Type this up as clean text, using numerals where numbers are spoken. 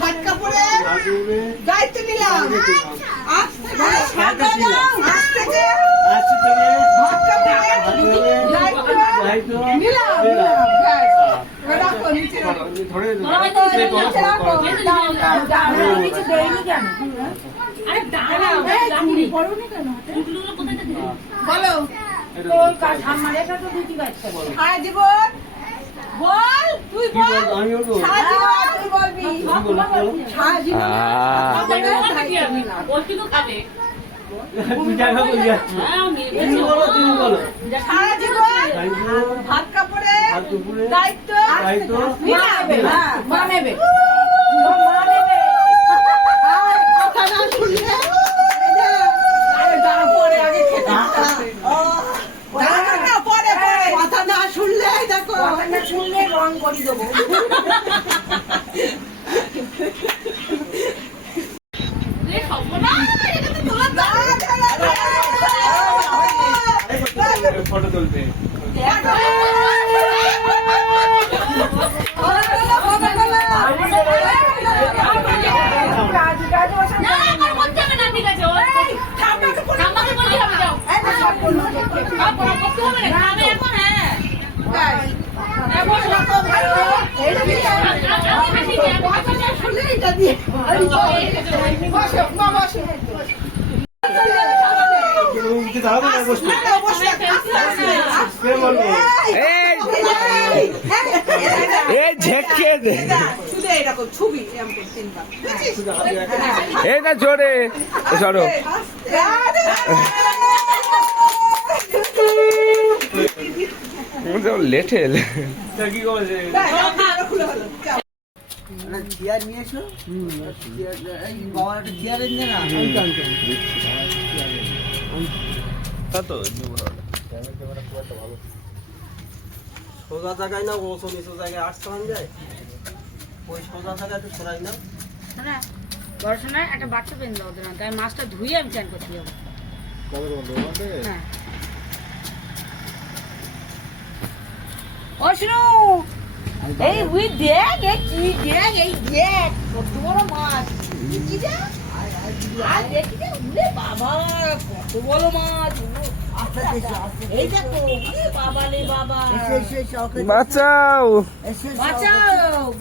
ভাত কাপড়ে দায়িত্ব নিলাম। বলো সারা জীবন বল, তুই বল, সারা জীবন তুই বলবি, সারা জীবন সারা জীবন ভাত কাপড়ে দায়িত্ব মানবে। কথা না শুনলে পরে আগে কথা না শুনলে দেখো, কথা না শুনলে রং করে দেবো। ফটো তুলতে জোরে সরো লেটেল কি করেছে চেয়ার নিয়ে এসো, চেয়ার এনে না সোজা জায়গায় না ও নিচু জায়গায় আসতে যায়, ওই সোজা জায়গায় একটু সরাই না। পড়াশোনায় একটা বাচ্চা পেন দাও না, তাই মাছটা ধুয়ে আমি চান করতে যাবো। হ্যাঁ ও শুনো, এই উই দেখ, এই কি দেখ, এই দেখ কত বড় মাছ, কি দেখ আর দেখি দেখ, উলে বাবা কত বড় মাছ, এই দেখো বাবা রে বাবা, বাঁচাও বাঁচাও।